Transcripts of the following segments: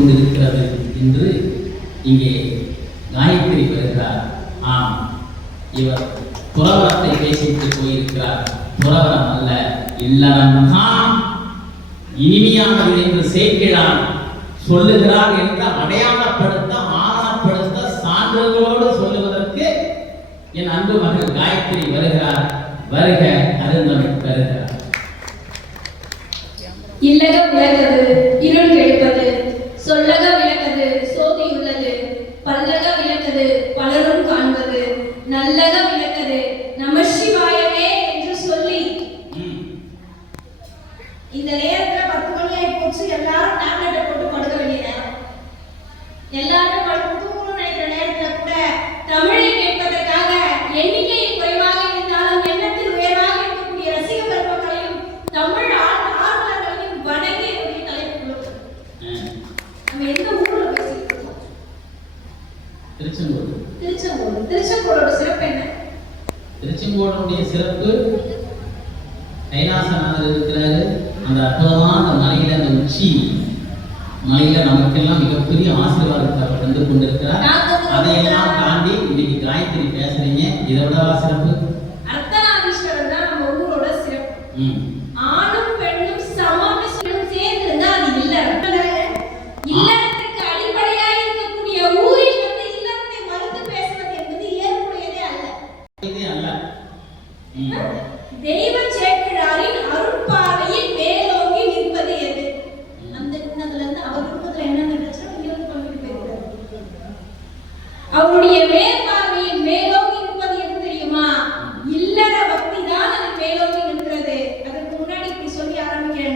கொண்டிருக்கிறது என்று இங்கே காயத்ரி வருகிறார். ஆம், இவர் துறவரத்தை பேசிவிட்டு போயிருக்கிறார். துறவரம் அல்ல, இல்லறம்தான் இனிமையானது என்று சேர்க்கிறார் சொல்லுகிறார் என்று அடையாளப்படுத்த, ஆவணப்படுத்த, சான்றுகளோடு சொல்லுவதற்கு என் அன்பு மகள் காயத்ரி வருகிறார். வருக அருந்தமிழ் வருகிறார். இல்லக விளக்கது இருள் கெடுப்பது, சொல்லக விளக்கது சோதி உள்ளது, பல்லக விளக்கது பலரும் காண்பது, நல்லக விளக்கது நம சிவாயவே என்று சொல்லி இந்த நேரத்துல 10 மணி ஆகி போச்சு. எல்லாரும் டேப்லெட்டை போட்டு படுக்க வேண்டிய நேரம். எல்லாரும் தூங்கணும்னு நினைக்கிற நேரத்துல கூட தமிழை கேட்பதற்காக எண்ணிக்கையில் குறைவாக இருந்தாலும் எண்ணத்தில் உயர்வாக இருக்கக்கூடிய ரசிக பெருமக்களையும் தமிழ் ஆர்வலர்களையும் வணங்கி என்னுடைய தலைப்பு கொடுக்கும். நம்ம எந்த ஊர்ல பேசிட்டு இருக்கோம்? திருச்செங்கோடு. திருச்செங்கோடு. திருச்செங்கோடோட சிறப்பு என்ன? திருச்செங்கோடுடைய சிறப்பு, கைலாசநாதர் இருக்கிறாரு. அந்த அற்புதமான அந்த மலையில, அந்த உச்சி மலையில நமக்கெல்லாம் மிகப்பெரிய ஆசீர்வாதத்தை அவர் தந்து கொண்டிருக்கிறார். அதையெல்லாம் தாண்டி இன்னைக்கு காயத்ரி பேசுறீங்க, இதை விடவா சிறப்பு? அர்த்தநாதீஸ்வரர் தான் நம்ம ஊரோட சிறப்பு. ஆணும் பெண்ணும் சமம் சேர்ந்திருந்தா அது இல்லறம். இல்லறத்துக்கு அடிப்படையாக இருக்கக்கூடிய ஊரில் வந்து இல்லறத்தை மறுத்து பேசுவது என்பது ஏற்புடையதே அல்ல. இதே அல்ல. தெய்வ சேக்கிழாரின் அருட்பார்வையில் மேலோங்கி நிற்பது எது? அந்த குணத்துல இருந்து அவர் குடும்பத்துல என்ன நடந்துச்சுன்னா இவங்க பண்ணிட்டு போயிருக்காரு. அவருடைய மேற்பார்வையில் மேலோங்கி நிற்பது எது தெரியுமா? இல்லற பக்தி தான் அது மேலோங்கி நிற்கிறது. அதற்கு முன்னாடி இப்படி சொல்லி ஆரம்பிக்கிறேன்.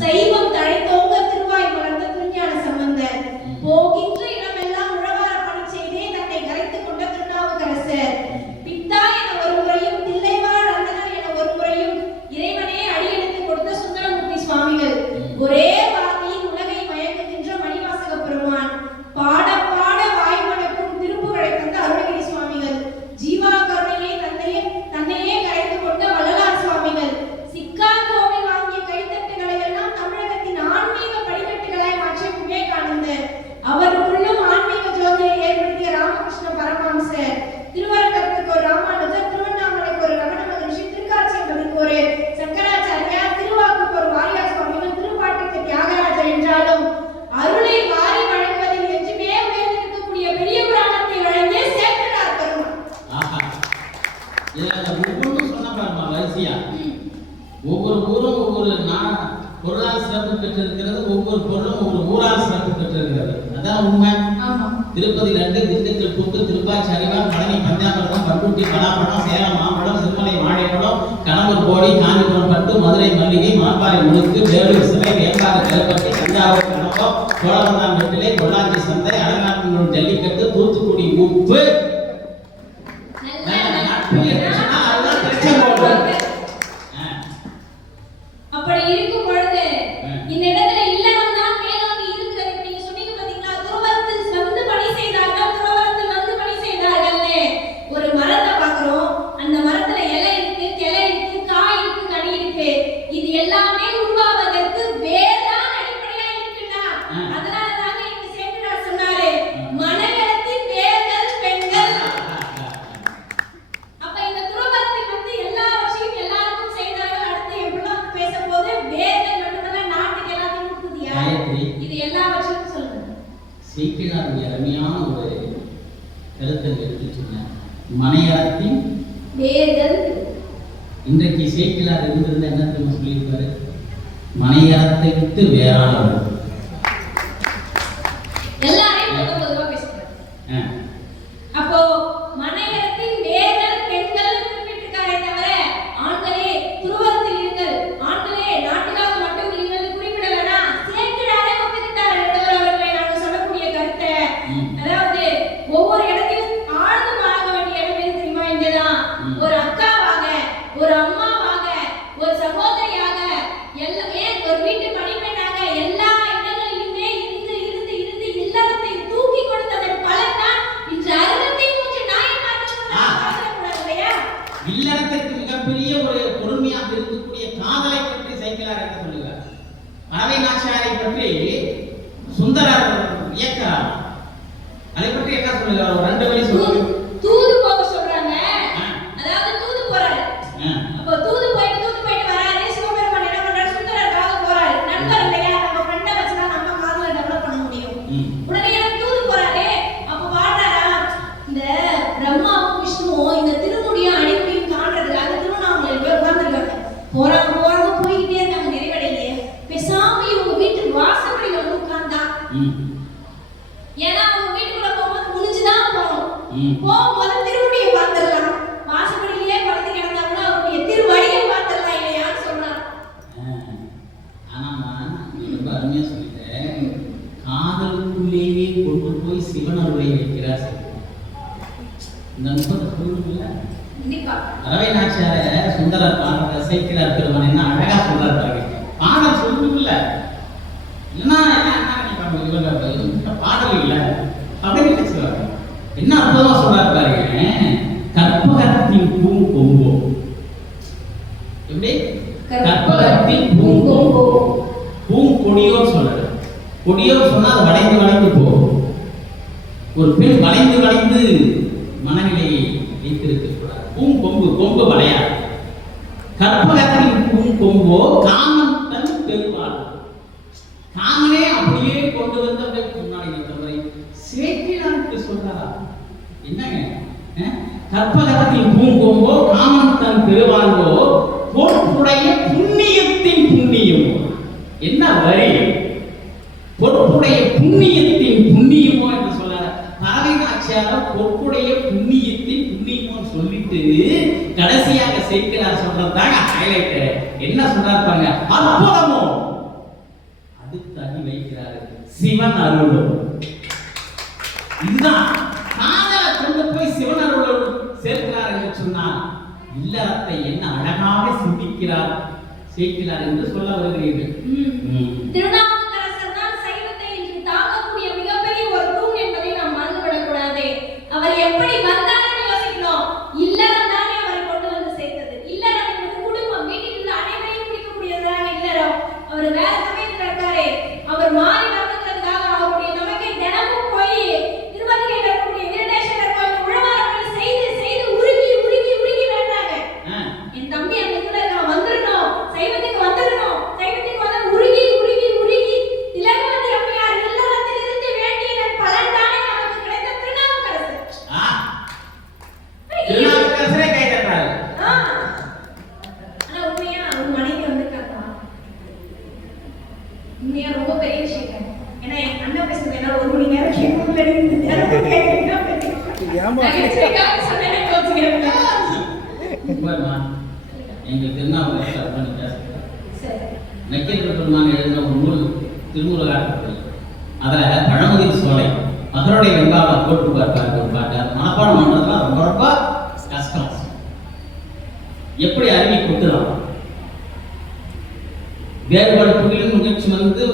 சைவம் தழைத்தோங்க திருவாய் வளர்ந்த திருஞான சம்பந்தர், போகின்ற இடமெல்லாம் உழவார பணி செய்தே தன்னை கரைத்துக் கொண்ட திருநாவுக்கரசர், பித்தா என ஒரு முறையும் தில்லைவாழ் அந்தனர் என ஒரு முறையும் இறைவனே அடியெடுத்து கொடுத்த சுந்தரமூர்த்தி சுவாமிகள், ஒரே வார்த்தையில் உலகை மயங்குகின்ற மணிவாசக பெருமான், பாட பாட வாய்மணக்கும் திருப்புகழை தந்த அருணகிரி சுவாமிகள், ஜீவா கருணையே தன்னையே கரைத்து கொண்ட வள்ளலார் சுவாமிகள், சிக்கா கோவில் வாங்கிய கைத்தட்டுகளை எல்லாம் தமிழகத்தின் ஆன்மீக படிக்கட்டுகளாய் மாற்றிய விவேகானந்தர், அவருக்குள்ளும் ஆன்மீக ஜோதியை ஏற்படுத்திய ராமகிருஷ்ண பரமஹம்சர், திருவரங்கத்துக்கு ஒரு ராமானுஜர், திருவண்ணாமலைக்கு ஒரு ரமண மகரிஷி, திருக்காட்சியம்பதிக்கு ஒரு சங்கராச்சாரியார், திருவாக்குக்கு ஒரு வாரியார் சுவாமிகள், திருப்பாட்டுக்கு தியாகராஜர் என்றாலும் அருளை வாரி வழங்குவதில் என்றுமே உயர்ந்திருக்கக்கூடிய பெரிய புராணத்தை வழங்கிய சேக்கிழார் பெருமான். ஒவ்வொன்றும் சொன்ன பாருமா வரிசையா. ஒவ்வொரு ஊரும் ஒவ்வொரு பொருளாதார சிறப்பு பெற்றிருக்கிறது, ஒவ்வொரு பொருளும் ஒவ்வொரு ஊரால் சிறப்பு பெற்றிருக்கிறது. அதான் உண்மை. திருப்பதி லட்டு, திண்டுக்கல் புட்டு, திருப்பாச்சி அரிவாள், பழனி பஞ்சாமிர்தம், பட்டுட்டி பலாப்பழம், சேலம் மாம்பழம், சிறுமலை வாழைப்பழம், கணவர் கோடி, காஞ்சிபுரம் பட்டு, மதுரை மல்லிகை, மாப்பாறை முழுக்கு, வேலூர் சிலை, வேம்பாறு கருப்பட்டி, தஞ்சாவூர் கணவம், சோழவந்தான் வெட்டிலை, பொள்ளாச்சி சந்தை, அலங்காநல்லூர் ஜல்லிக்கட்டு, தூத்துக்குடி உப்பு, அப்படி இருக்கும் பொழுது இந்த இடத்துல இல்லறம் தான் மேலோங்கி இருக்கிறது. நீங்க சொன்னீங்க பாத்தீங்களா, துறவரத்தில் வந்து பணி செய்தார்கள், துறவரத்தில் வந்து பணி செய்தார்கள்னு. ஒரு மரத்தை பார்க்கிறோம், அந்த மரத்துல இலை இருக்கு, கிளை இருக்கு, காய் இருக்கு, கனி இருக்கு. இது எல்லாமே உருவாவதற்கு வேர் தான் அடிப்படையா இருக்குன்னா, அதனால தாங்க இங்க சேக்கிழார் சொன்னாரு, மனையறத்தின் வேர்கள் பெண்கள். அப்ப இந்த துறவரத்தில் வந்து எல்லாவற்றையும் எல்லாருக்கும் செய்தார்கள். அடுத்து எப்படிலாம் பேசும்போது வேர்கள் மட்டுமல்ல, நாட்டுக்கு எல்லாத்தையும் கொடுக்குதியா, இது எல்லாவற்றையும் சொல்லுங்க. சேக்கிழாருடைய அருமையான ஒரு கருத்தை எடுத்து சொன்னார். மனையறத்தின் வேர்கள். இன்றைக்கு சேக்கிழார் இருந்திருந்த என்ன தெரியுமா சொல்லியிருப்பாரு? மனையறத்தை விட்டு வேறானவர். எல்லாரையும் பொதுவாக பேசுறாரு. அப்போ மனையறத்தின் வேர்கள் பெண்கள் குறிப்பிட்டிருக்காரே தவிர ஆண்களே துறவரத்தில் இருங்கள், ஆண்களே நாட்டுக்காக மட்டும் நீங்கள் குறிப்பிடலனா சேக்கிழாரே ஒப்புக்கிட்டார் அவர்களை நாங்கள் சொல்லக்கூடிய கருத்தை. அதாவது ஒவ்வொரு இடத்திலும் ஆழ்ந்து பார்க்க வேண்டிய இடம் எது தெரியுமா? இங்கதான் ஒரு அக்காவாக, ஒரு அம்மாவாக, ஒரு சகோதரியாக, எல்லாமே ஒரு வீட்டு பணிப்பெண்ணாக எல்லா சுந்தரர் இயக்கிறார். அதை பற்றி என்ன சொல்லுங்க? ஒரு 2 வரி சொல்லுங்க. தூது போக சொல்றாங்க. அதாவது தூது போறாரு. அப்ப தூது போயிட்டு வராரு. சிவபெருமான் என்ன பண்றாரு? சுந்தரருக்காக போறாரு. நண்பர் இல்லையா? நம்ம ஃப்ரெண்ட வச்சு தான் நம்ம காதல டெவலப் பண்ண முடியும். உடனே தூது போறாரு. அப்ப பாடுறாரா, இந்த பிரம்மாவும் விஷ்ணுவும் இந்த திருமுடியும் அடிமுடியும் காண்றதுக்காக திருவண்ணாமலையில போய் உட்கார்ந்துருக்காங்க. போறாங்க போய்கிட்டே இருக்காங்க. நிறைவடையிலே பேசாம இவங்க வீட்டு வாசப்படியில வந்து உட்கார்ந்தா, ஏன்னா அவங்க வீட்டுக்குள்ள போகும்போது முடிஞ்சுதான் போகணும். போகும்போது திருமுடியை பார்த்துடலாம். வாசப்படியிலே படுத்து கிடந்தாங்கன்னா அவருடைய திருவடியை பார்த்துடலாம் இல்லையான்னு சொன்னார். ஆனா ரொம்ப அருமையா சொல்லிட்டேன். காதலுக்குள்ளேயே கொண்டு போய் சிவனருடைய வைக்கிறார். இந்த 30 சொல்லுங்கள கண்டிப்பா அரவை நாச்சியார சுந்தரர் பாடுற சேர்க்கிறார் பெருமான் என்ன அழகா சொல்றாரு பாருங்க. பாடல் சொல்லுங்கள இல்லைன்னா பாடல் இல்லை அப்படின்னு நினைச்சுவாங்க. என்ன அற்புதமா சொல்றாரு பாருங்க. கற்பகத்தின் பூங்கொம்போ, எப்படி கற்பகத்தின் பூங்கொம்போ, பூங்கொடியோ சொல்றாரு. கொடியோ சொன்னா அது வளைந்து வளைந்து போகும். ஒரு பெண் வளைந்து வளைந்து மனநிலையை வைத்திருக்க கூடாது. பூங்கொம்பு, கொம்பு வளையா. கற்பகத்தின் பூங்கொம்போ காமன் தன் பெருவாள். காமனே அப்படியே கொண்டு வந்து முன்னாடி நிறுத்தவரை சேக்கிழாருக்கு சொல்றாரா? என்னங்க? கற்பகத்தின் பூங்கொம்போ காமன் தன் பெருவாழ்வோ பொறுப்புடைய புண்ணியத்தின் புண்ணியமோ. என்ன வரி? பொறுப்புடைய புண்ணியத்தின் புண்ணியமோ என்று சொல்றாரு. பறவை நாச்சியார பொறுப்புடைய புண்ணியத்தின் புண்ணியமோ சொல்லிட்டு கடைசியாக சேர்க்கிறார் சொல்றதுதாங்க ஹைலைட். என்ன சொல்றாரு பாருங்க. அற்புதமோ அடுத்து அடி வைக்கிறாரு. சிவன் அருளோ. இதுதான் காதலை கொண்டு போய் சிவன் அருளோ சேர்க்கிறார் என்று சொன்னார். இல்லறத்தை என்ன அழகாக சிந்திக்கிறார் சேர்க்கிறார் என்று சொல்ல வருகிறீர்கள். திருநாவுக்கரசர் தான் சைவத்தை இன்று தாங்கக்கூடிய மிகப்பெரிய ஒரு தூண் என்பதை நாம் மறந்துவிடக் கூடாது. அவர் எப்படி வந்தாருன்னு யோசிக்கணும். இல்லறம் தானே அவரை கொண்டு வந்து சேர்த்தது. இல்லறம் என்பது குடும்பம், வீட்டில் உள்ள அனைவரையும் பிடிக்கக்கூடியதுதான் இல்லறம். அவர் வேற சமயத்துல இருக்காரு. அவர் மாறி வந்ததுக்காக அவருடைய நமக்கை தினமும் போய் திருவதிகையில் இருக்கக்கூடிய வீரநேஸ்வரர் கோயில் உழவாரங்களை செய்து செய்து உருகி உருகி உருகி வேண்டாங்க. என் தம்பி அந்த கூட வந்துடணும், சைவத்துக்கு வந்துடணும், சைவத்துக்கு வந்து உருகி உருகி உருகி இளங்கவதி அம்மையார் இல்லறத்தில் இருந்து வேண்டியதன் பலன் தானே நமக்கு கிடைத்த திருநாவுக்கரசர். திருநாவுக்கரசரே கை தட்டாரு. ஆனா உண்மையா அவங்க மனைவி வந்திருக்காங்க. உண்மையா ரொம்ப பெரிய விஷயம். ஏன்னா என் அண்ணன் பேசுறது என்னால 1 மணி நேரம் கேட்க முடியல. எங்க திருநாவுக்கரசர் பண்ணி பேசுறேன். நக்கீரர் பெருமான் எழுதின ஒரு நூல் திருமுருகாற்றுப்படை. அதில் பழமுதிர் சோலை மதுரை வெண்பாவை போட்டு பார்ப்பாங்க ஒரு பாட்டு. அது மனப்பாடம் பண்ணுறதுலாம் ரொம்ப ரொம்ப கஷ்டம். எப்படி அருவி கொட்டுதான் வேறுபட துகிலும் முயற்சி வந்து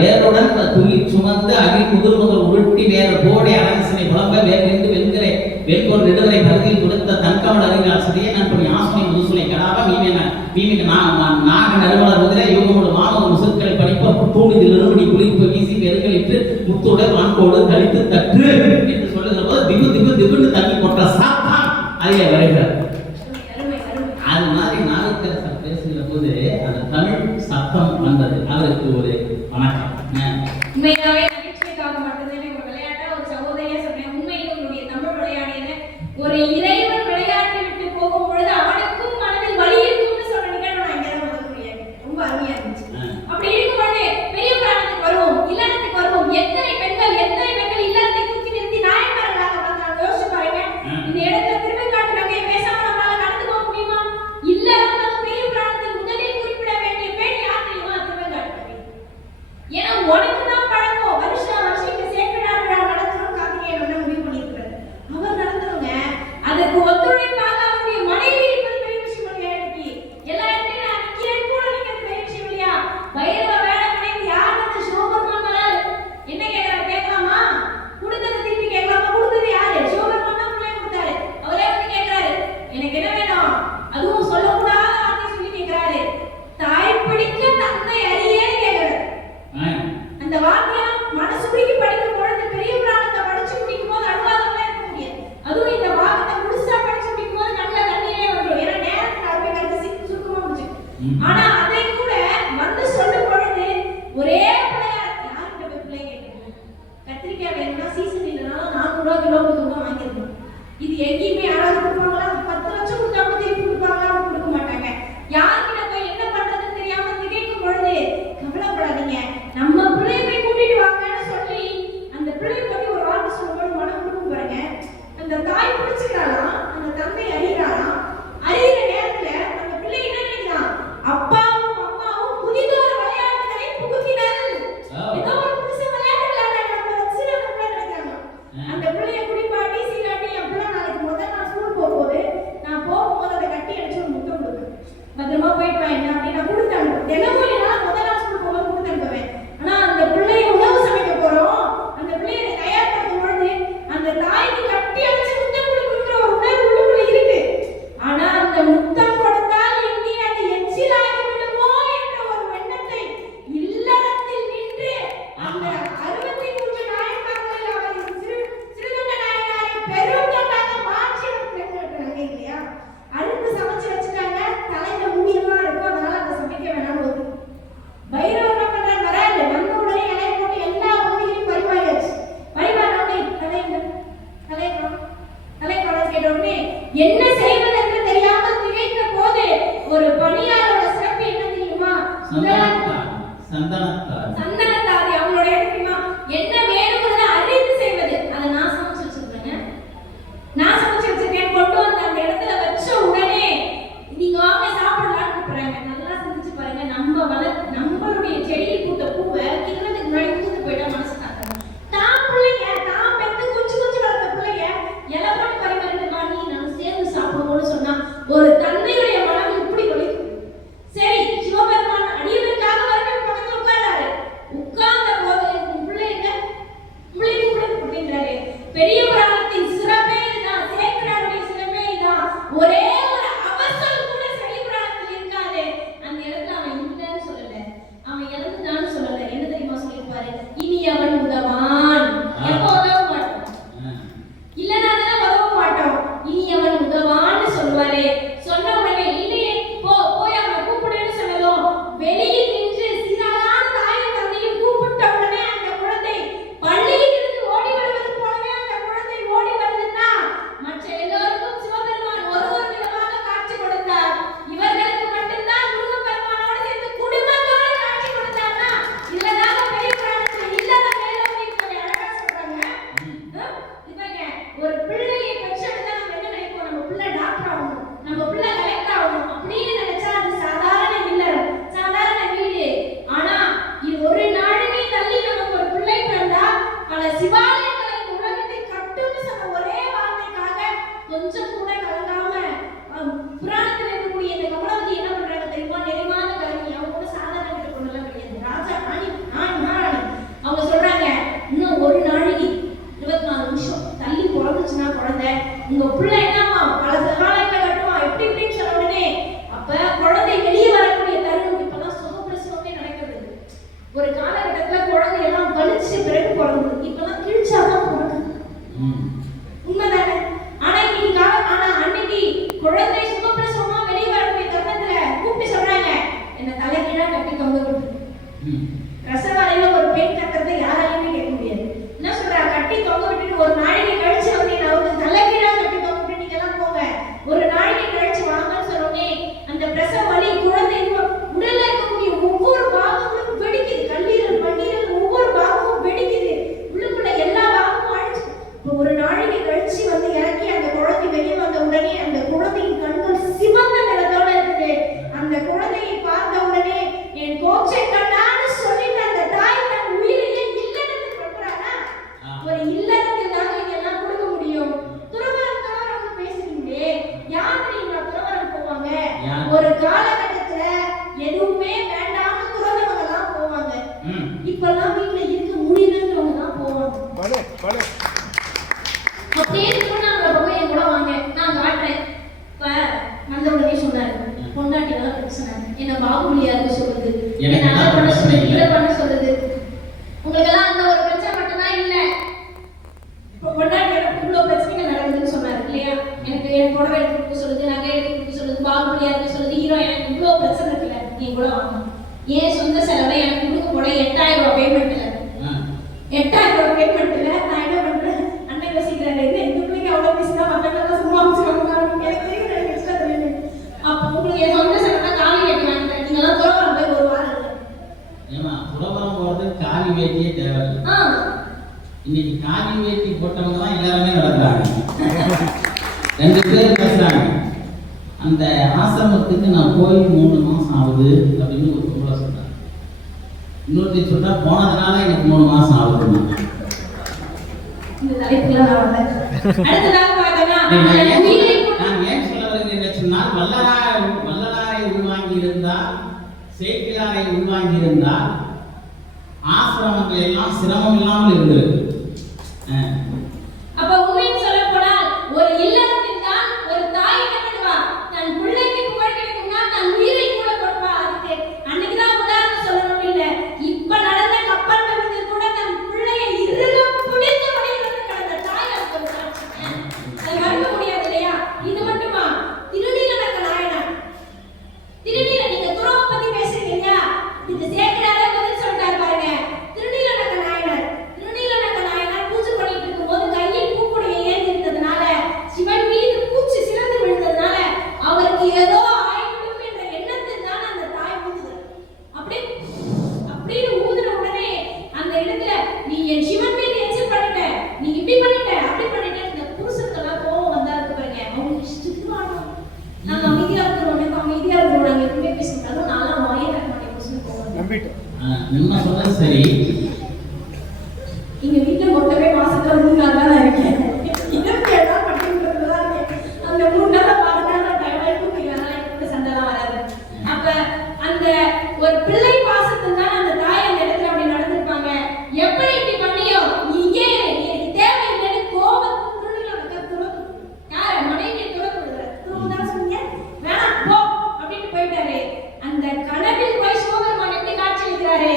வேறுடன் துகில் சுமந்து அகி முதிர் முதல் உருட்டி வேறு போடை அரசினை புலம்ப வேறு வெண்கரை வேட்போர் நெடுவரை பகுதியில் கொடுத்த தன்கவல் அறிஞர் ஆசிரியை நான் பண்ணி ஆசனை முதுசுலை கடாவ மீமிக நாக நறுமலர் முதல யோகமோடு மாணவ முசுக்களை படிப்ப தூணிதில் இருமுடி குளிப்பு வீசி பெருக்களிட்டு முத்தோட வான்கோடு கழித்து தற்று என்று சொல்லுகிற போது திபு திபு திபுன்னு தண்ணி கொட்ட சாத்தான் அதிலே வருகிறார். அது மாதிரி நாவுக்கரசர் பேசுகிற போது அந்த தமிழ் சத்தம் வந்தது. அவருக்கு ஒரு வணக்கம். உண்மையாவே நகைச்சுவைக்காக மட்டும்தானே ஒரு விளையாட்டா ஒரு சகோதரியா சொன்னேன். உண்மையில் உங்களுடைய தமிழ் விளையாடியது ஒரு இறைவன் விளையாட்டு விட்டு போகும் பொழுது அவனுக்கும் மனதில் வலி இருக்கும்னு சொன்ன நிகழ்வு நான் இங்கே தான் முதல்ல ரொம்ப அருமையா இருந்துச்சு. அப்படி இருக்கும் பொழுது பெரிய புராணத்துக்கு வருவோம், இல்லறத்துக்கு வருவோம். எத்தனை பெண்கள் இல்லறத்தை தூக்கி நிறுத்தி நாயன்மார்களாக பார்த்தாங்க. யோசிச்சு பாருங்க. இந்த இடத்துல திருவெண்காட்டு நகையை பேசாம நம்மளால நடந்து போக முடியுமா? இல்லறம் பெரிய புராணத்தில் முதலில் குறிப்பிட வேண்டிய பெண் யார் தெரியுமா? திருவெண்காட்டு நகை. ஏன்னா உனக்கு தான் பழக்கம். வருஷம் இங்க சேக்கடார் விழா நடத்தணும் கார்த்திகேயன் என்ன முடிவு பண்ணியிருக்கிறார். அவர் நடத்துறவங்க அதுக்கு ஒத்துழைப்பாக அவருடைய மனைவி இருப்பது பெரிய விஷயம் இல்லையா? எல்லா இடத்துலையும் நான் நிக்கிறேன் கூட நிக்கிறது பெரிய விஷயம் இல்லையா? பைரவ வேடம் நினைத்து யார் அந்த சிவபெருமான் மேல என்ன கேட்கறாரு? கேட்கலாமா? கொடுத்தது திருப்பி கேட்கலாமா? கொடுத்தது யாரு? சிவபெருமான் தான் பிள்ளை கொடுத்தாரு. அவரே வந்து கேட்கிறாரு, எனக்கு என்ன வேணும்? அதுவும் சொல்லக்கூடாத வார்த்தை சொல்லி கேட்கிறாரு. தாய் பிடிக்க தந்தை அறியேன்னு கேட்கிறாரு. அந்த அந்த வார்த்தையை மனசுருகி படிக்கும் பொழுது பெரிய புராணத்தை படிச்சு முடிக்கும் போது அழுவாதவங்களே இருக்க முடியாது. அதுவும் இந்த வார்த்தை முழுசா படிச்சு முடிக்கும் போது நல்ல தண்ணீரே வந்துடும். ஏன்னா நேரத்துக்கு அருமை கருத்து சுருக்கமா முடிச்சு. ஆனா அதை கூட வந்து சொல்லும் பொழுது ஒரே பிள்ளையா யார்கிட்ட போய் பிள்ளை கேட்கணும்? கத்திரிக்காய் வேணும்னா சீசன் இல்லைனாலும் 400 ரூபா கிலோவுக்கு தான் வாங்கிருக்கணும். இது எங்கேயுமே யாராவது கொடுப்பாங்களா? 10 லட்சம் கொடுத்தா திருப்பி கொடுப்பாங்களா? கொடுக்க மாட்டாங்க. யார்கிட்ட போய் என்ன பண்றதுன்னு தெரியாம திகைக்கும் பொழுது கவலைப்படாதீங்க, நம்ம பிள்ளையை போய் கூட்டிட்டு வாங்கன்னு சொல்லி அந்த பிள்ளையை பத்தி ஒரு வார்த்தை சொல்லும்போது மனம் கொடுக்கும் பாருங்க. அந்த தாய் பிடிச்சுக்கிறாளாம், அந்த தந்தை அறிகிறாளாம். அறிகிற நேரத்துல அந்த பிள்ளை என்ன நினைக்கிறான்? அப்பாவும் அம்மாவும் புதிதொரு விளையாட்டுகளை புகுத்தினர். ஏதோ ஒரு புதுசு விளையாட்டு விளையாடுறாங்க, நம்ம வச்சு நம்ம பிள்ளை நினைக்கிறாங்க. அந்த பிள்ளையை குடிப்பாட்டி சீராட்டி என் பிள்ளை நாளைக்கு முதல் நாள் ஸ்கூல் போகும்போது நான் போகும்போது அதை கட்டி அடிச்சு ஒரு முத்தம் கொடுப்பேன். பத்திரமா போயிட்டு வா என்ன அப்படின்னு நான் கொடுத்து அனுப்புவேன். தினமும் என்னால் முதல் நாள் ஸ்கூல் போகும்போது கொடுத்து அனுப்புவேன். ஆனா அந்த பிள்ளையை உணவு சமைக்க போறோம், அந்த பிள்ளையை தயார்படுத்தும் பொழுது அந்த தாய்க்கு கட்டி அடிச்சு முத்தம் கொடுக்குற ஒரு உணர்வு உள்ளுக்குள்ள இருக்கு. ஆனா அந்த முத்தம் கொடுத்தால் எங்கே அது எச்சிலாகி விடுமோ என்ற ஒரு எண்ணத்தை இல்லறத்தில் நின்று அந்த 63 நாயன்மார்களில் அவர் சிறுதொண்ட நாயனாரை பெருந்தொண்டாக மாற்றி இருக்கிறாங்க இல்லையா? அறுத்து சமைச்சு வச்சுட்டாங்க, தலையில முடியெல்லாம் இருக்கும், அதனால அதை சமைக்க வேணாம்னு ஒரு பைரவர் என்ன பண்றாரு? வராது, வந்த உடனே இலையை போட்டு எல்லா பகுதியிலையும் பரிமாறியாச்சு. பரிமாறின உடனே தலைக்காலம் கேட்ட உடனே என்ன செய்வது என்று தெரியாமல் திகைத்த போது ஒரு பணியாளரோட சிறப்பு என்ன தெரியுமா? சந்தனத்தாரி அவங்களோட இடம் தெரியுமா? என்ன வேணுங்கிறத அறிந்து செய்வது. அதை நான் சமைச்சு வச்சிருக்கேங்க, நான் சமைச்சு வச்சிருக்கேன். கொண்டு வந்து அந்த இடத்துல வச்ச உடனே நீங்க வாங்க சாப்பிடலாம்னு கூப்பிடுறாங்க. நல்லா சிந்திச்சு பாருங்க, நம்மளுடைய செடியில் பூத்த பூவை கிண்ணத்துக்கு முன்னாடி பூத்து போயிட்டா மனசு தாக்கணும். தான் பிள்ளைங்க தான் பெத்து கொஞ்சம் வளர்த்த பிள்ளைங்க இலை போட்டு பரிமாறிட்டுமா நீ நான் சேர்ந்து சாப்பிடுவோம்னு சொன்னா ஒரு தந்தையுடைய மனம் இப்படி வலிக்கும். சரி, சிவபெருமான் அடியவருக்காக வரணும் பக்கத்துல உட்கார்றாரு. உட்கார்ந்த போது பிள்ளைங்க அப்படின்றாரு. பெரிய புராணத்தின் சிறப்பே இதுதான், சேக்கடாருடைய சிறப்பே இதுதான். ஒரே ஒரு அவசரம் கூட பெரிய புராணத்தில் இருக்காது. அந்த இடத்துல அவன் இல்லைன்னு சொல்லல, அவன் இறந்துட்டான்னு சொல்லல. என்ன தெரியுமா சொல்லியிருப்பாரு? இனி அவன் உதவான். எப்போ உதவ மாட்டான், இல்லைன்னா உதவ மாட்டான். இனி அவன் உதவான்னு சொல்லுவாரு. சொன்ன உடனே இல்லையே போய் அவனை கூப்பிடுன்னு சொன்னதும் வெளியில் நின்று சீராளான தாயும் தந்தையும் கூப்பிட்ட உடனே அந்த குழந்தை பள்ளியில் இருந்து ஓடி வருவது போலவே அந்த குழந்தை ஓடி வருதுன்னா மற்ற எல்லோருக்கும் சிவபெருமான் ஒரு விதமாக காட்சி கொடுத்தார். இவர்களுக்கு மட்டும்தான் முருகப்பெருமானோடு சேர்ந்து குடும்பத்தோடு காட்சி கொடுத்தார்னா இதுலதாங்க பெரிய புராணத்துல இல்லத மேலோங்கி கொஞ்சம் அழகா சொல்றாங்க. இவங்க ஒரு பிள்ளையை பெற்றெடுத்தா நம்ம என்ன நினைப்போம்? நம்ம பிள்ளை டாக்டர் ஆகணும், நம்ம பிள்ளை கலெக்டர் ஆகணும் அப்படின்னு நினைச்சா அது சாதாரண இல்லறம், சாதாரண வீடு. ஆனா இது ஒரு நாளைக்கு தள்ளி நமக்கு ஒரு பிள்ளை பிறந்தா பல சிவாலயங்களை உலகத்தை கட்டுன்னு சொன்ன ஒரே வார்த்தைக்காக கொஞ்சம் கூட கலங்காம புராணத்தில் இருக்கக்கூடிய இந்த கமலவதி என்ன பண்றாங்க தெரியுமா? நிறைவான கல்வி. அவங்க கூட சாதாரண வீட்டு கொண்டெல்லாம் கிடையாது, ராஜா ராணி மகாராணி. அவங்க சொல்றாங்க இன்னும் ஒரு நாளைக்கு 24 நிமிஷம் தள்ளி பிறந்துச்சுன்னா குழந்தை உங்க பிள்ளை என்னமா பல சிவாலயங்களை கட்டுமா எப்படி இப்படின்னு சொன்ன உடனே அப்ப குழந்தை வெளியே வரக்கூடிய தருணம். இப்பதான் சுகப்பிரசவமே நடக்கிறது. ஒரு காலகட்டத்துல குழந்தை எல்லாம் வலிச்சு பிறகு பிறந்தது, இப்பெல்லாம் கிழிச்சாதான் பிறக்குது. உண்மைதானே? ஆனா அன்னைக்கு குழந்தை சுகப்பிரசவமா வெளியே வரக்கூடிய தருணத்துல கூப்பிட்டு சொல்றாங்க என்ன தலைகீழா கட்டி தொங்க விட்டு. ரசவாலையில ஒரு பெண் கட்டுறதை யாராலையுமே கேட்க முடியாது. என்ன சொல்றா? கட்டி தொங்க விட்டுட்டு ஒரு நாளைக்கு கழிச்சு வந்து அவங்க தலைகீழா கட்டி தொங்க விட்டு நீங்க எல்லாம் போங்க, ஒரு நாளைக்கு கழிச்சு வாங்கன்னு சொன்னோடனே அந்த பிரசவ வலி குழந்தை உடல்ல இருக்கக்கூடிய ஒவ்வொரு பாகங்களும் வெடிக்குது. கல்லீரல் பன்னீரல் ஒவ்வொரு பாகமும் வெடிக்குது. உள்ளுக்குள்ள எல்லா பாகமும் அழிச்சு ஒரு நாளைக்கு கழிச்சு வந்து இறக்கி அந்த குழந்தை வெளியே வந்த உடனே அந்த குழந்தையின் கண்கள் சிவந்த நிறத்தோட இருக்குது. அந்த குழந்தையை பார்த்த உடனே என் கோச்சை கண்ணான்னு சொல்லிட்டு அந்த தாய் தன் உயிரையே இல்லறத்துக்கு கொடுக்குறானா? ஒரு இல்லறத்தில் தாங்க இதெல்லாம் கொடுக்க முடியும். துறவரத்தோட வந்து பேசுறீங்களே, யார் தெரியுங்களா துறவரம் போவாங்க? ஒரு காலகட்டத்துல எதுவுமே வேண்டாம்னு துறந்தவங்க எல்லாம் போவாங்க. இப்பெல்லாம் வீட்டுல இருக்க முடியலன்றவங்க தான் போவாங்க. அப்படியே இருக்கணும்னா அந்த பக்கம் என் கூட வாங்க, நான் காட்டுறேன். இப்ப வந்த உடனே சொன்னாரு பொண்டாட்டியெல்லாம் பிரச்சனை, என்ன பாகுபலியா இருக்க சொல்லுது, என்ன அதை பண்ண சொல்லுது, இதை பண்ண சொல்லுது. உங்களுக்கு எல்லாம் அந்த ஒரு பிரச்சனை மட்டும்தான் இல்ல. இப்போ பொண்டாட்டி எனக்கு இவ்வளவு பிரச்சனைகள் நடக்குதுன்னு சொன்னாரு இல்லையா? எனக்கு என் புடவை எடுத்து கொடுக்க சொல்லுது, நகை எடுத்து கொடுக்க சொல்லுது, பாகுபலியா இருக்க சொல்லுது, ஹீரோ எனக்கு இவ்வளவு பிரச்சனை இருக்குல்ல, நீ கூட வாங்க. ஏன் சொந்த செலவை எனக்கு கொடுக்க போட 8000 ரூபாய் பேமெண்ட்ல 8000 ரூபாய் பேமெண்ட்ல நான் என்ன பண்றேன்? அண்ணன் யோசிக்கிறாரு, இந்த பிள்ளைங்க அவ்வளவு பேசினா மத்தவங்க சும்மா வச்சுக்கோங்க, எனக்கு தெரியும் எக்ஸ்ட்ரா தெரியும். அப்போ உங்களுக்கு என் சொந்த செலவை காலி வேட்டி வாங்கி தரேன், நீங்க எல்லாம் துறவரம் போய் ஒரு வாரம் இல்லை. ஏமா துறவரம் போறது காலி வேட்டியே தேவையில்லை. இன்னைக்கு காலி வேட்டி போட்டவங்க தான் எல்லாருமே நடக்கிறாங்க. 2 பேர் பேசுறாங்க, அந்த ஆசிரமத்துக்கு நான் போய் 3 மாசம் ஆகுது அப்படின்னு ஒரு பொம்பளை சொன்னாங்க. இன்னொருத்தி சொல்றா போனதுனால எனக்கு 3 மாசம் ஆகுதுன்னு. இந்த தலைப்புல நான் வரல. அடுத்ததாக பார்த்தோம்னா நான் ஏன் சொல்ல வருகிறேன் சொன்னால் வல்லலாரை உள்வாங்கி இருந்தால், சேக்கிழாரை உள்வாங்கி இருந்தால் ஆசிரமங்கள் எல்லாம் சிரமம் இல்லாமல் இருந்தது. அப்ப உண்மையை சொல்ல போனால் ஒரு இல்லறத்தில் தான் ஒரு தாய் என்ன பண்ணுவா? தன் பிள்ளைக்கு புகழ் கிடைக்கும்னா தன் உயிரை கூட கொடுப்பா. அதுக்கு அன்னைக்குதான் உதாரணம் சொல்லணும் இல்ல, இப்ப நடந்த கப்பல் விபத்து கூட தன் பிள்ளையை இறுக பிடித்த வழியில் கடந்த தாய் அது மறுக்க முடியாது இல்லையா? இது மட்டுமா? திருநீலநக்க நாயனார், திருநீல நீங்க துறவை பத்தி பேசுறீங்க இல்லையா? இது சேக்கிழாரே பதில் சொல்லிட்டாரு பாருங்க. திருநீலநக்க நாயனார் பூஜை பண்ணிட்டு இருக்கும்போது கையில் பூக்குடைய ஏந்தி இருந்ததுனால சிவன் மீது பூச்சி சிறந்து விழுந்ததுனால அவருக்கு ஏதோ ஆயிடும் என்ற எண்ணத்தில் தான் அந்த தாய் ஊதுகிறார். அப்படியே ஊதுன உடனே அந்த இடத்துல நீ என் சிவன் மீது எச்சல் பண்ணிட்ட, நீ இப்படி பண்ணிட்ட, அப்படி பண்ணிட்ட, இந்த புருஷனுக்கெல்லாம் கோபம் வந்தா இருக்கு பாருங்க. அவங்க இஷ்டத்துக்கு நாங்க அமைதியா இருக்கிறோம், நாங்க எப்பவுமே பேசிட்டாலும் நான்லாம் வாயே தர மாட்டேன். புருஷனுக்கு கோபம் நம்ம சொல்றது சரி. இங்க வீட்டுல மொத்தமே மாசத்துல 3 நாள் தான் இருக்கேன். இதற்கு எல்லாம் படிக்கிறதுல தான் இருக்கேன். அந்த 3 நாள் 4 நாள் டைம் தூக்கிடுவாங்க, எனக்கு சண்டைலாம் வராது. அப்ப அந்த ஒரு பிள்ளை பாசத்தில் தான் அந்த தாய் அந்த இடத்துல அப்படி நடந்திருப்பாங்க. எப்படி இப்படி பண்ணியோ நீ எனக்கு தேவையில்லைன்னு கோபத்துக்கு யார மனைவியை துறக்குதான் சொன்னீங்க, வேணாம் போ அப்படின்னு போயிட்டாரு. அந்த கனவில் போய் சிவபெருமான் எப்படி காட்சி அளிக்கிறாரு?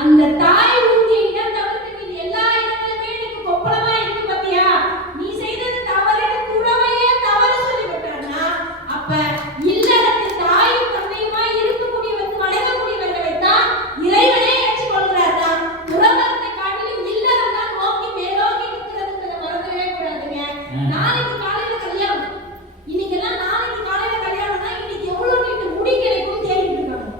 அந்த தாய் ஊதிய இடம் தவிர்த்து நீ எல்லா இடங்களிலுமே நீக்கு கொப்பளமா இருக்கு பாத்தியா, நீ செய்தது தவறுன்னு துறவையே தவறு சொல்லி விட்டாருன்னா, அப்ப இல்லறத்து தாயும் தந்தையுமா இருக்கக்கூடிய வணங்கக்கூடியவர்களை தான் இறைவனே ஏற்றுக்கொள்கிறாரா? துறவரத்தை காட்டிலும் இல்லறம் தான் நோக்கி மேலோக்கி நிற்கிறதுங்கிறத மறந்துடவே கூடாதுங்க. நாளைக்கு காலையில கல்யாணம், இன்னைக்கெல்லாம் நாளைக்கு காலையில கல்யாணம்னா இன்னைக்கு எவ்வளவு நீட்டு முடி கிடைக்கும் தேடிட்டு இருக்காங்க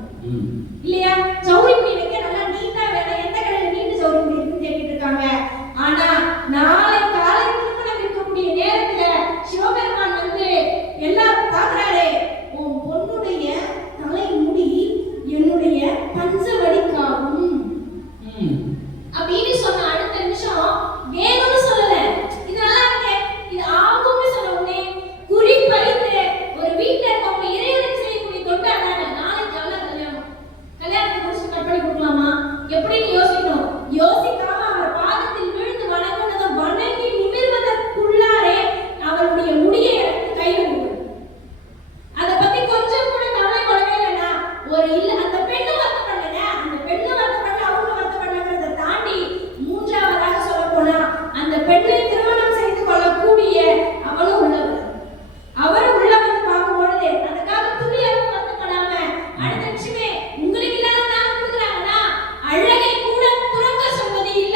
இல்லையா? சௌரி முடி வைக்க நல்லா நீட்டா வேணும், எந்த கடையில நீட்டு சௌரி முடி இருக்குன்னு தேடிட்டு இருக்காங்க. ஆனா நாளை காலை திருமணம் இருக்கக்கூடிய நேரத்துல சிவபெருமான் வந்து எல்லாரும் பாக்குறாரு, உன் பொண்ணுடைய தலை முடி என்னுடைய பஞ்சவடிக்காகும் அப்படின்னு சொன்ன அடுத்த நிமிஷம் வேணும்னு சொல்லல, இது நல்லா இருக்கே, இது ஆகும்னு சொன்ன உடனே குறிப்பறிந்து ஒரு வீட்டுல இருக்கவங்க இறைவனுக்கு செய்யக்கூடிய தொண்டு அதான. நாளைக்கு கல்யாணம், கல்யாணத்தை முடிச்சு கட் பண்ணி கொடுக்கலாமா எப்படின்னு யோசிக்கணும். யோசிக்காம அவர் பாதத்தில் விழுந்து வணங்குனதை வணங்கி நிமிர்வதற்குள்ளாரே அவருடைய முடியை எடுத்து கையில கொடுக்கணும். அதை பத்தி கொஞ்சம் கூட கவலைப்படவே இல்லைன்னா ஒரு இல்ல அந்த பெண்ணு வருத்தப்படல, அந்த பெண்ணு வருத்தப்பட்டு அவங்க வருத்தப்படாங்கிறத தாண்டி மூன்றாவதாக சொல்ல போனா அந்த பெண்ணை திருமணம் செய்து கொள்ளக்கூடிய அவளும் உள்ளவர், அவரும் உள்ள வந்து பார்க்கும்பொழுது அதுக்காக துளியாவும் வருத்தப்படாம அடுத்த நிமிஷமே உங்களுக்கு இல்லாத நான் கொடுக்குறாங்கன்னா அழகை கூட துறக்க சொல்வது இல்லை.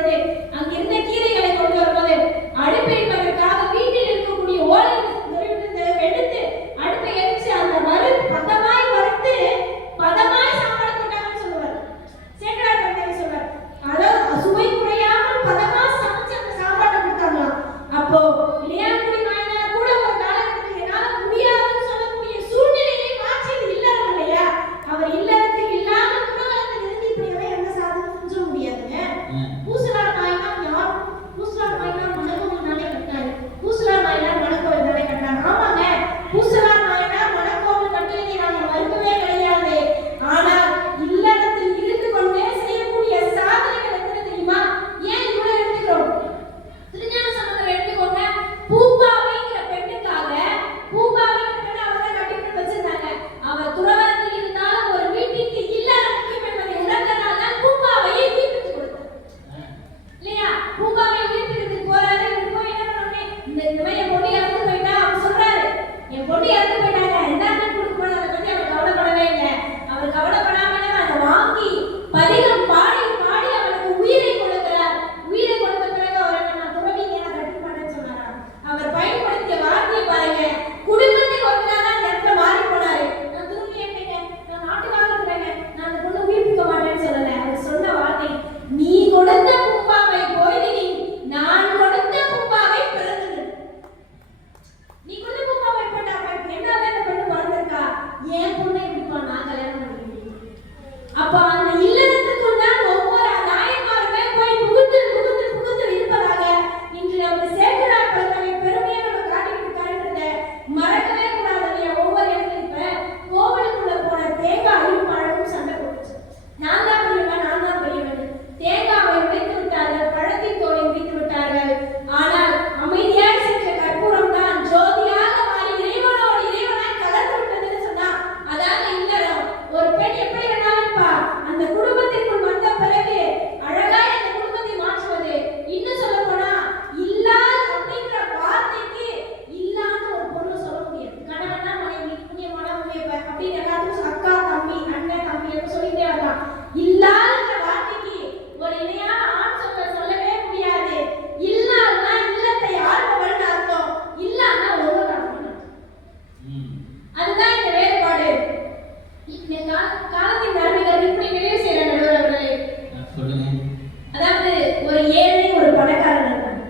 பொழுது அங்கிருந்த கீரைகளை கொண்டு வரும்போது அடுப்பெரிப்பதற்காக வீட்டில் இருக்கக்கூடிய ஓலை எடுத்து அடுப்பை எரிச்சு அந்த பதமாய் வறுத்து பதமாய் சாப்பாடு போட்டாங்கன்னு சொல்லுவார். சேக்கடார் பத்தியை சொல்றார். அதாவது சுவை குறையாமல் பதமா சமைச்சு அந்த சாப்பாட்டை கொடுத்தாங்களாம். அப்போ இளையான்குடி நாயனார் கூட ஒரு காலகட்டத்தில் என்னால முடியாதுன்னு சொல்லக்கூடிய சூழ்நிலையை மாற்றியது இல்லறம் இல்லையா? அவர் இல்லறத்தில் இல்லாமல் குணவரத்தில் இருந்து இப்படி எல்லாம் எந்த சாதனை செஞ்ச முடியாதுங்க. பூசலார் நாயனார் யார்? பூசலார் நாயனார் மணக்கோவில் தானே கட்டினாரு. பூசலார் நாயனார் மணக்கோவில் தானே கட்டினார். ஆமாங்க, பூசலார் நாயனார் மணக்கோவில் கட்டியதை நாங்கள் மறுக்கவே கிடையாது. ஆனால் இல்லறத்தில் இருந்து கொண்டே செய்யக்கூடிய சாதனைகள் எத்தனை தெரியுமா? ஏன் இவ்வளவு எடுத்துக்கிறோம்? திருஞான சம்பந்தர் எடுத்துக்கோங்க. பூபாவைங்கிற பெண்ணுக்காக பூபாவைங்கிற பெண்ணை அவர் தான் கட்டி வச்சிருந்தாங்க. அவர் துறவரத்தில் இருந்தாலும் ஒரு வீட்டுக்கு இல்லறம் முக்கியம் என்பதை உணர்ந்ததால் தான் பூபாவையை தீர்த்து கொடுத்தார் இல்லையா? பூபாவை உயிர்ப்பிக்கிறதுக்கு போறாரு. இவர் போய் என்ன பண்ணணும்? இந்த மாதிரி என் பொண்ணு இறந்து போயிட்டா அவர் சொல்றாரு, என் பொண்ணு இறந்து போயிட்டாங்க, என்னன்னு கொடுக்கணும், அதை பத்தி அவர் கவலைப்படவே இல்லை. அவர் கவலைப்படாம அதை வாங்கி பதிகம் பாடி பாடி அவளுக்கு உயிரை கொடுக்கிறார். உயிரை கொடுத்த பிறகு அவர் என்ன துறவிங்க நான் கட்டி மாட்டேன்னு சொன்னாரா? அவர் பயன்படுத்திய வார்த்தையை பாருங்க. குடும்பத்தில் ஒருத்தராக அந்த இடத்துல மாறி போனாரு. நான் துறவி என்னங்க, நான் நாட்டுக்காக இருக்கிறேங்க, நான் அந்த பொண்ணு உயிர்ப்பிக்க மாட்டேன்னு சொல்லல. அவர் சொன்ன வார்த்தை, நீ கொடுத்த பூப்பாவை போய்தினி, நான் கொடுத்த பூப்பாவை பிறந்தது. நீ கொடுத்த பூப்பாவை போட்டா என்னால இந்த பொண்ணு பிறந்திருக்கா, ஏன் பொண்ணை இப்படி நான் கல்யாணம் பண்ணிக்கிறேன். அப்ப அந்த இல்லறத்துக்குள் தான் ஒவ்வொரு நாயன்மாருமே போய் புகுந்து புகுந்து புகுந்து இருப்பதாக இன்று நம்ம சேக்கடார் பிறந்தவை பெருமையை நம்ம காட்டிட்டு இருக்காருன்றத மறக்கவே கூடாது இல்லையா? ஒவ்வொரு இடத்துல இப்ப கோவிலுக்குள்ள போன தேங்காயும் பழமும் சண்டை போட்டுச்சு. நான் தான் பெரியவன், நான் தான் பெரியவன். தேங்காவை உடைத்து விட்டார்கள், பழத்தின் தோலை உடைத்து விட்டார்கள். ஆனால் அமைதியாய் சென்ற கற்பூரம் தான் ஜோதியாக மாறி இறைவனோடு இறைவனாய் கலந்து விட்டதுன்னு சொன்னா அதாங்க இல்லறம். ஒரு பெண் எப்படி வேணாலும் இருப்பா, அந்த குடும்பத்திற்குள் வந்த பிறகு அழகாய் அந்த குடும்பத்தை மாற்றுவது. இன்னும் சொல்ல போனா இல்லாத அப்படிங்கிற வார்த்தைக்கு இல்லாத ஒரு பொருள் சொல்ல முடியாது. கணவனா மனைவி, புண்ணியமான உண்மையை அப்படின்னு எல்லாத்துக்கும் அக்கா தம்பி அண்ணன் தம்பி என்று சொல்லிட்டே வரலாம். இல்லாத வார்த்தைக்கு ஒரு இணையான ஆண் சொல்லவே முடியாது. இல்லாதனா இல்லத்தை ஆள்பவர்னு அர்த்தம், இல்லாம ஒருவர் அர்த்தம். அதுதான் இந்த வேறுபாடு. இந்த காலத்தின் நன்மைகள் இப்படி நிறைவு செய்யற நடுவர் அவர்களே. அதாவது ஒரு ஏழை ஒரு பணக்காரன் இருந்தாங்க.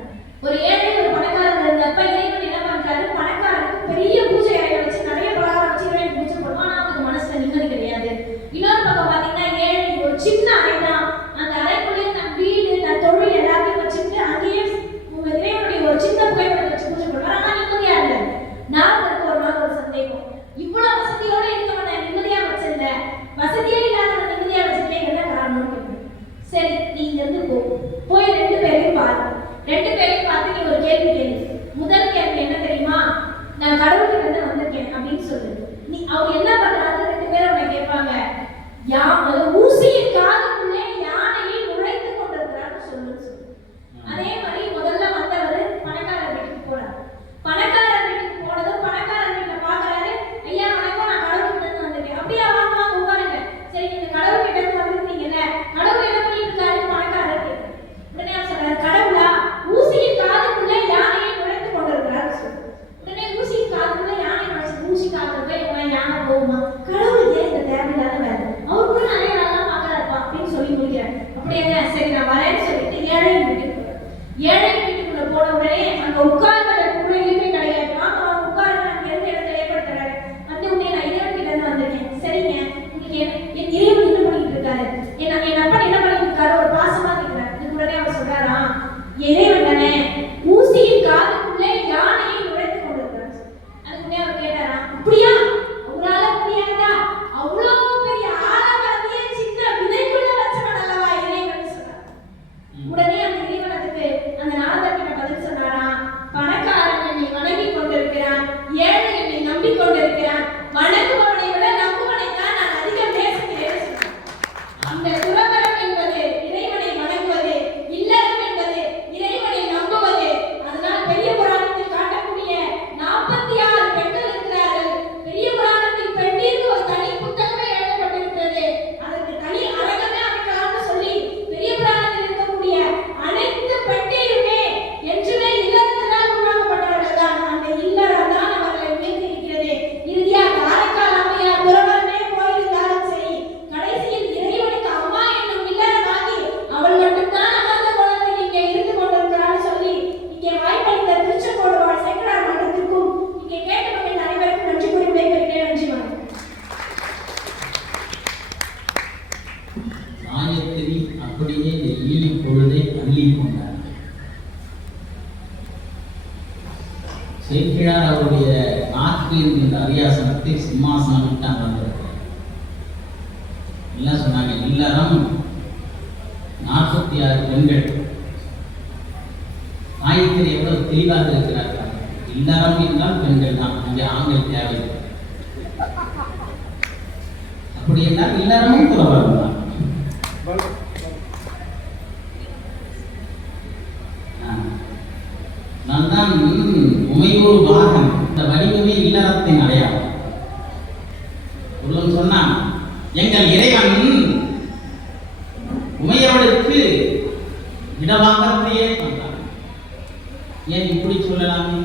ஒரு ஏழை ஒரு பணக்காரன் இருந்தப்ப இறைவன் என்ன பண்றாரு? பணக்காரனுக்கு பெரிய பூஜை அறையை வச்சு நிறைய பலகாரம் வச்சு இறைவன் பூஜை பண்ணுவான். ஆனா அவனுக்கு மனசுல நிம்மதி கிடையாது. இன்னொரு பக்கம் பாத்தீங்கன்னா ஏழை ஒரு சின்ன அறை தான். அந்த அறைக்குள்ளேயே தன் வீடு தன் தொழில் எல்லாத்தையும் வச்சுட்டு அங்கேயே உங்க இறைவனுடைய ஒரு சின்ன புகைப்படத்தை வச்சு பூஜை பண்ணுவார். ஆனா நிம்மதியா இல்லை. நான் ஒரு நாள் ஒரு சந்தேகம், இவ்வளவு வசதியோட இருக்கவன நிம்மதியா வச்சிருந்த, வசதியே இல்லாத நிம்மதியா வச்சிருக்கேன், என்ன காரணம்னு கேட்பேன். சரி நீங்க இருந்து போய் 2 பேரையும் பாரு. 2 பேரையும் பார்த்து நீ ஒரு கேள்வி கேளு. முதல் கேள்வி என்ன தெரியுமா? நான் கடவுள்கிட்ட இருந்து வந்திருக்கேன் அப்படின்னு சொல்லு. நீ அவங்க என்ன பண்றாங்க? 2 பேரும் அவனை கேட்பாங்க, ஊசியின் காதுக்குள்ளே யானையை நுழைத்து கொண்டிருக்கிறான்னு சொல்லு. அதே மாதிரி முதல்ல வந்தவர் பணக்காரர் வீட்டுக்கு போறார். பணக்காரர் வீட்டுக்கு போனதும் பணக்காரர் வீட்டுல பாக்குறாரு, ஐயா வணக்கம், நான் கடவுள்கிட்ட இருந்து வந்திருக்கேன். அப்படியே வாங்க வாங்க உட்காருங்க. சரி நீங்க கடவுள்கிட்ட இருந்து வந்திருக்கீங்கல்ல, கடவுள் என்ன பண்ணிட்டு இருக்காரு? பணக்காரர் கேட்க உடனே அவர் சொல்றாரு, கடவுளா ஊசியின் காதுக்குள்ளே யானையை நுழைத்து கொண்டிருக்கிறாரு சொல்லு. உடனே ஊசியின் காதுக்குள்ள யானை நுழைச்சு, ஊசி காதுக்குள்ள எல்லாம் யானை போகுமா? கடவுளுக்கு இந்த தேவையில்லாத வேலை, அவருக்கு நிறைய நாள்லாம் பாக்குறாருப்பா அப்படின்னு சொல்லி முடிக்கிறார். அப்படியாங்க, சரி நான் வரேன்னு சொல்லிட்டு ஏழை வீட்டுக்கு போறாரு. ஏழை வீட்டுக்குள்ள போன உடனே அங்க உட்கார்ந்ததுக்குள்ள இருக்கே கிடையாது. வாங்க வாங்க உட்காருங்க, அங்க இருந்து இடத்தை ஏற்படுத்துறாரு. அந்த உடனே நான் இறைவன் கிட்ட இருந்து வந்திருக்கேன். சரிங்க, உங்களுக்கு என் இறைவன் என்ன பண்ணிட்டு இருக்காரு? என் அப்பா என்ன பண்ணிட்டு இருக்காரு? ஒரு பாசமா இருக்கிறார். இதுக்கு உடனே அவர் சொல்றாரா, இறைவன் தானே ஊசியின் காதுக்குள்ளே யானையை நுழைத்து கொண்டிருக்கிறார். அதுக்கு உடனே அவர் கேட்டாரா, அப்படியா? அவரால முடியாதா? அவ்வளவு பெரிய ஆழவரத்தையே சின்ன விதைக்குள்ள வச்சவன் அல்லவா இறைவன் சொன்னார். உடனே அந்த இறைவனுக்கு அந்த அள்ளிக் கொண்டார். சேக்கிழார் அவருடைய நாக்கு என்கின்ற அரியாசனத்தை சிம்மாசனம் விட்டு அமர்ந்திருக்கிறார். எல்லாம் சொன்னாங்க, இல்லறம் 46 பெண்கள். ஆயத்தில் எவ்வளவு தெளிவாக இருக்கிறார்கள். இல்லறம் என்றால் பெண்கள் தான், அங்கே ஆண்கள் தேவை. அப்படி என்றால் இல்லறமும் குறவரம் தான். நான் தான் உமையூர் பாகம், இந்த வடிவமே இல்லறத்தின் அடையாளம். ஒருவன் சொன்னான், எங்கள் இறைவன் உமையவளுக்கு இடவாகத்தையே தந்தான். ஏன் இப்படி சொல்லலாமே?